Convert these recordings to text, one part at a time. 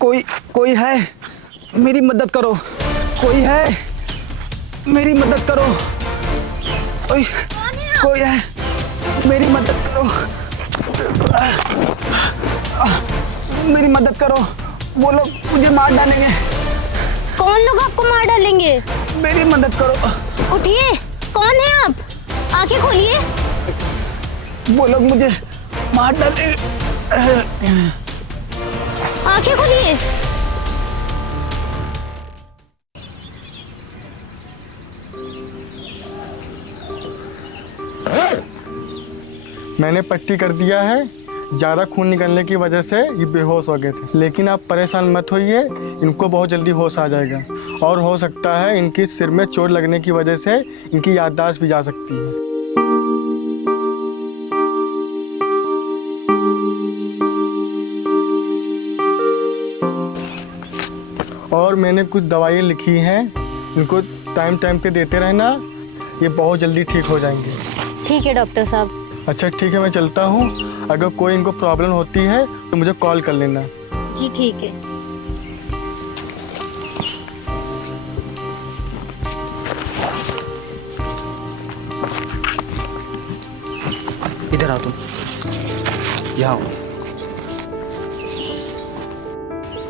कोई है, मेरी मदद करो। कोई है, मेरी मदद करो। कोई है, मेरी मदद करो। मेरी मदद करो, वो लोग मुझे मार डालेंगे। कौन लोग आपको मार डालेंगे? मेरी मदद करो। उठिए, कौन है आप? आंखें खोलिए। वो लोग मुझे मार डालेंगे। आंखें खोलिए। मैंने पट्टी कर दिया है। ज़्यादा खून निकलने की वजह से ये बेहोश हो गए थे, लेकिन आप परेशान मत होइए, इनको बहुत जल्दी होश आ जाएगा। और हो सकता है इनकी सिर में चोट लगने की वजह से इनकी याददाश्त भी जा सकती है। और मैंने कुछ दवाइयाँ लिखी हैं, इनको टाइम टाइम पे देते रहना, ये बहुत जल्दी ठीक हो जाएंगे। ठीक है डॉक्टर साहब। अच्छा ठीक है, मैं चलता हूँ। अगर कोई इनको प्रॉब्लम होती है तो मुझे कॉल कर लेना। जी ठीक है। इधर आओ तुम, यहाँ आओ।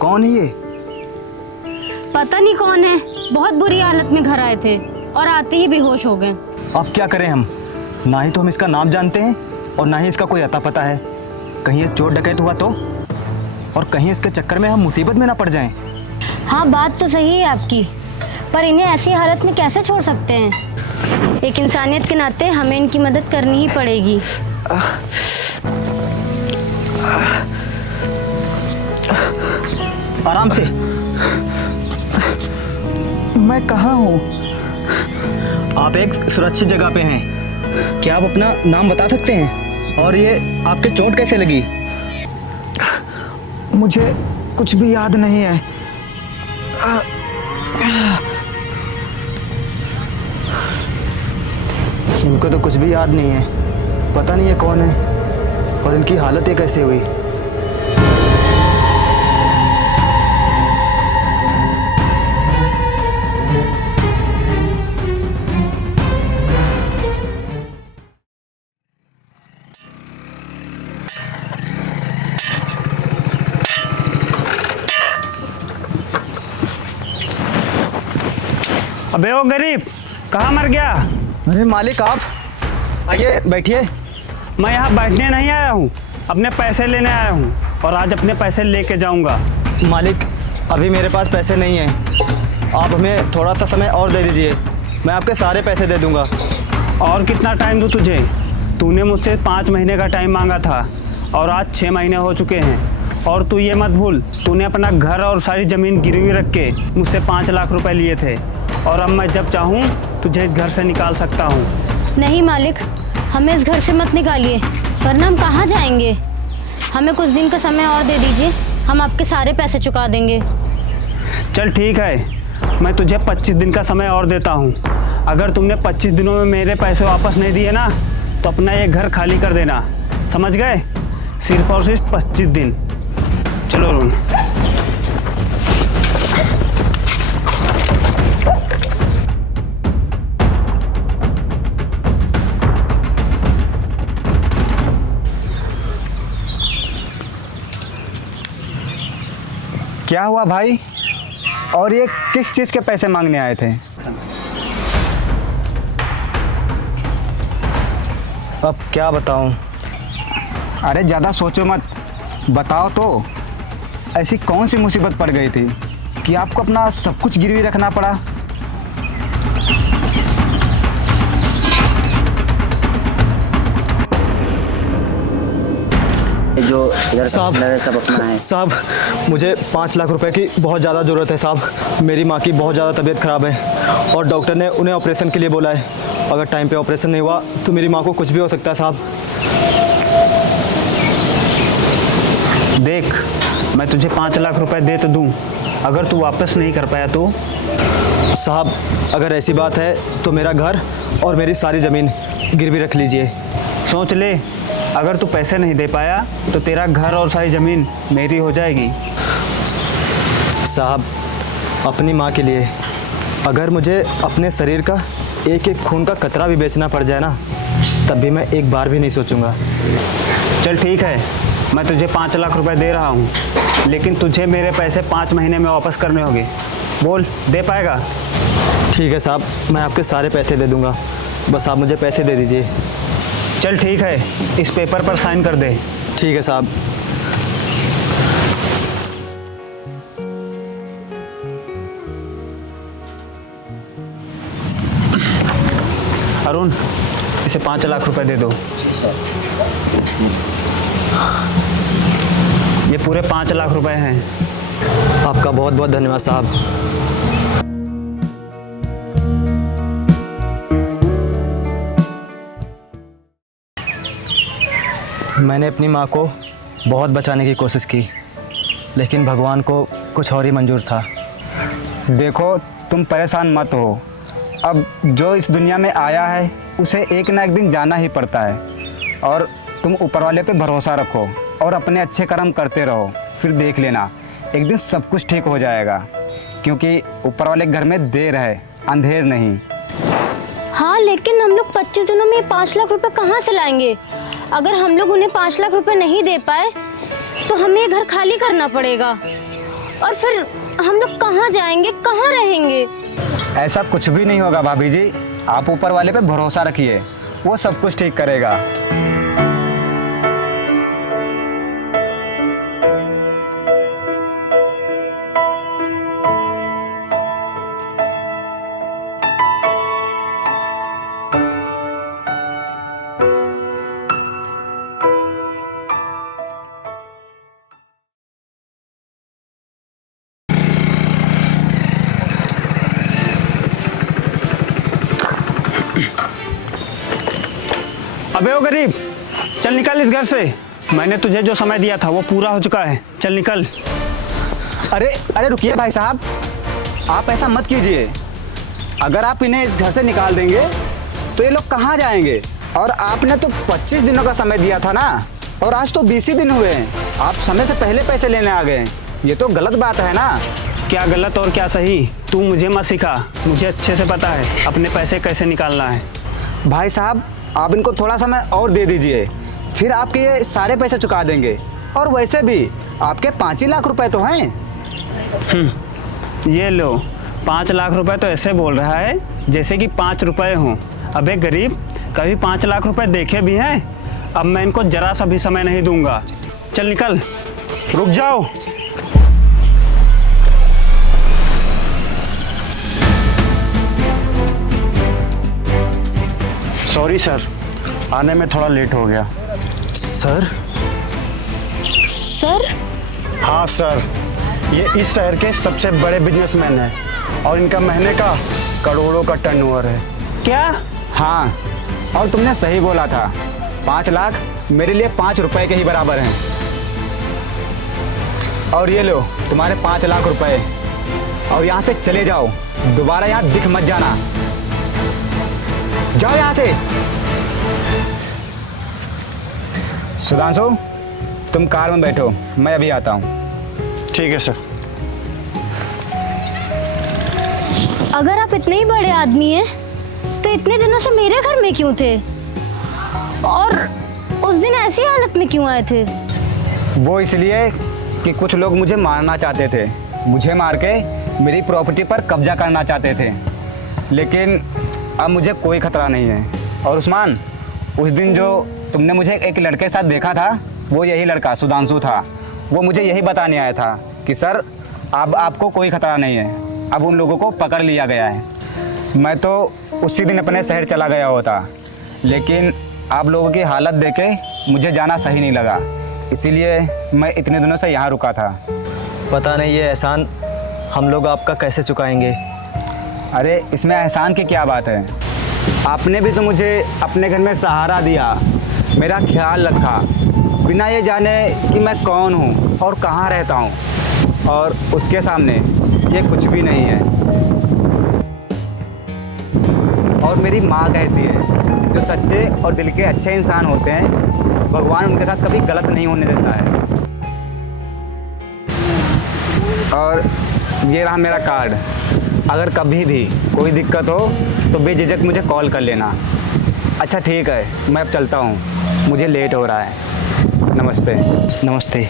कौन है ये? पता नहीं कौन है, बहुत बुरी हालत में घर आए थे और आते ही बेहोश हो गए। अब क्या करें हम? ना ही तो हम इसका नाम जानते हैं और ना ही इसका कोई अता पता है। कहीं ये चोर डकैत हुआ तो, और कहीं इसके चक्कर में हम मुसीबत में ना पड़ जाएं। हाँ बात तो सही है आपकी, पर इन्हें ऐसी हालत में कैसे छोड़ सकते हैं? एक इंसानियत के नाते हमें इनकी मदद करनी ही पड़ेगी। आराम से। मैं कहाँ हूँ? आप एक सुरक्षित जगह पे हैं। क्या आप अपना नाम बता सकते हैं? और ये आपके चोट कैसे लगी? मुझे कुछ भी याद नहीं है। इनको तो कुछ भी याद नहीं है। पता नहीं ये कौन है और इनकी हालत ये कैसे हुई। अबे वो गरीब कहाँ मर गया? अरे मालिक, आप आइए बैठिए। मैं यहाँ बैठने नहीं आया हूँ, अपने पैसे लेने आया हूँ और आज अपने पैसे लेके जाऊँगा। मालिक, अभी मेरे पास पैसे नहीं हैं। आप हमें थोड़ा सा समय और दे दीजिए, मैं आपके सारे पैसे दे दूँगा। और कितना टाइम दूँ तुझे? तूने मुझसे 5 महीने का टाइम मांगा था और आज 6 महीने हो चुके हैं। और तू ये मत भूल, तूने अपना घर और सारी ज़मीन गिरवी रख के मुझसे 5 लाख रुपए लिए थे, और अब मैं जब चाहूँ तुझे इस घर से निकाल सकता हूँ। नहीं मालिक, हमें इस घर से मत निकालिए, वरना हम कहाँ जाएंगे? हमें कुछ दिन का समय और दे दीजिए, हम आपके सारे पैसे चुका देंगे। चल ठीक है, मैं तुझे 25 दिन का समय और देता हूँ। अगर तुमने 25 दिनों में मेरे पैसे वापस नहीं दिए ना, तो अपना ये घर खाली कर देना, समझ गए? सिर्फ और सिर्फ 25 दिन। चलो रोन। क्या हुआ भाई? और ये किस चीज़ के पैसे मांगने आए थे? अब क्या बताऊं? अरे ज़्यादा सोचो मत, बताओ तो। ऐसी कौन सी मुसीबत पड़ गई थी कि आपको अपना सब कुछ गिरवी रखना पड़ा? जो इधर सब अपना है। साहब, मुझे 5 लाख रुपए की बहुत ज़्यादा ज़रूरत है साहब। मेरी माँ की बहुत ज़्यादा तबीयत ख़राब है और डॉक्टर ने उन्हें ऑपरेशन के लिए बोला है। अगर टाइम पे ऑपरेशन नहीं हुआ तो मेरी माँ को कुछ भी हो सकता है साहब। देख, मैं तुझे 5 लाख रुपए दे तो दूँ, अगर तू वापस नहीं कर पाया तो? साहब, अगर ऐसी बात है तो मेरा घर और मेरी सारी ज़मीन गिरवी रख लीजिए। सोच ले, अगर तू पैसे नहीं दे पाया तो तेरा घर और सारी ज़मीन मेरी हो जाएगी। साहब, अपनी माँ के लिए अगर मुझे अपने शरीर का एक एक खून का कतरा भी बेचना पड़ जाए ना, तब भी मैं एक बार भी नहीं सोचूंगा। चल ठीक है, मैं तुझे 5 लाख रुपए दे रहा हूँ, लेकिन तुझे मेरे पैसे 5 महीने में वापस करने होंगे। बोल, दे पाएगा? ठीक है साहब, मैं आपके सारे पैसे दे दूंगा, बस आप मुझे पैसे दे दीजिए। चल ठीक है, इस पेपर पर साइन कर दे। ठीक है साहब। अरुण, इसे 5 लाख रुपए दे दो। ये पूरे 5 लाख रुपए हैं। आपका बहुत बहुत धन्यवाद साहब। मैंने अपनी माँ को बहुत बचाने की कोशिश की, लेकिन भगवान को कुछ और ही मंजूर था। देखो, तुम परेशान मत हो। अब जो इस दुनिया में आया है उसे एक ना एक दिन जाना ही पड़ता है, और तुम ऊपर वाले पे भरोसा रखो और अपने अच्छे कर्म करते रहो। फिर देख लेना, एक दिन सब कुछ ठीक हो जाएगा, क्योंकि ऊपर वाले घर में देर है, अंधेर नहीं। हाँ, लेकिन हम लोग 25 दिनों में 5 लाख रुपए कहाँ से लाएंगे? अगर हम लोग उन्हें 5 लाख रुपए नहीं दे पाए तो हमें ये घर खाली करना पड़ेगा, और फिर हम लोग कहाँ जाएंगे, कहाँ रहेंगे? ऐसा कुछ भी नहीं होगा भाभी जी, आप ऊपर वाले पे भरोसा रखिए, वो सब कुछ ठीक करेगा। अबे ओ गरीब, चल निकल इस घर से। मैंने तुझे जो समय दिया था वो पूरा हो चुका है, चल निकल। अरे अरे रुकिए भाई साहब, आप ऐसा मत कीजिए। अगर आप इन्हें इस घर से निकाल देंगे तो ये लोग कहाँ जाएंगे? और आपने तो 25 दिनों का समय दिया था ना, और आज तो 20 ही दिन हुए हैं। आप समय से पहले पैसे लेने आ गए, ये तो गलत बात है ना। क्या गलत और क्या सही, तू मुझे मत सिखा, मुझे अच्छे से पता है अपने पैसे कैसे निकालना है। भाई साहब, आप इनको थोड़ा समय और दे दीजिए, फिर आपके ये सारे पैसे चुका देंगे। और वैसे भी आपके 5 ही लाख रुपए तो हैं। ये लो, 5 लाख रुपए तो ऐसे बोल रहा है जैसे कि 5 रुपए हों। अबे गरीब, कभी 5 लाख रुपए देखे भी हैं? अब मैं इनको जरा सा भी समय नहीं दूंगा, चल निकल। रुक जाओ। सॉरी सर, आने में थोड़ा लेट हो गया। सर? सर? हाँ सर, ये इस शहर के सबसे बड़े बिजनेसमैन हैं और इनका महीने का करोड़ों का टर्नओवर है। क्या? हाँ, और तुमने सही बोला था, 5 लाख मेरे लिए 5 रुपए के ही बराबर हैं। और ये लो तुम्हारे 5 लाख रुपए, और यहाँ से चले जाओ, दोबारा यहाँ दिख मत जाना। जाओ यहाँ से। सुधांशु, तुम कार में बैठो, मैं अभी आता हूँ। ठीक है सर। अगर आप इतने ही बड़े आदमी हैं तो इतने दिनों से मेरे घर में क्यों थे? और उस दिन ऐसी हालत में क्यों आए थे? वो इसलिए कि कुछ लोग मुझे मारना चाहते थे, मुझे मार के मेरी प्रॉपर्टी पर कब्जा करना चाहते थे, लेकिन अब मुझे कोई खतरा नहीं है। और उस्मान, उस दिन जो तुमने मुझे एक लड़के के साथ देखा था, वो यही लड़का सुधांशु था। वो मुझे यही बताने आया था कि सर अब आपको कोई खतरा नहीं है, अब उन लोगों को पकड़ लिया गया है। मैं तो उसी दिन अपने शहर चला गया होता, लेकिन आप लोगों की हालत देखे मुझे जाना सही नहीं लगा, इसीलिए मैं इतने दिनों से यहाँ रुका था। पता नहीं ये एहसान हम लोग आपका कैसे चुकाएंगे। अरे इसमें एहसान की क्या बात है, आपने भी तो मुझे अपने घर में सहारा दिया, मेरा ख्याल रखा, बिना ये जाने कि मैं कौन हूँ और कहाँ रहता हूँ, और उसके सामने ये कुछ भी नहीं है। और मेरी माँ कहती है जो सच्चे और दिल के अच्छे इंसान होते हैं, भगवान उनके साथ कभी गलत नहीं होने देता है। और ये रहा मेरा कार्ड। अगर कभी भी कोई दिक्कत हो तो बेझिझक मुझे कॉल कर लेना। अच्छा ठीक है, मैं अब चलता हूँ, मुझे लेट हो रहा है। नमस्ते। नमस्ते।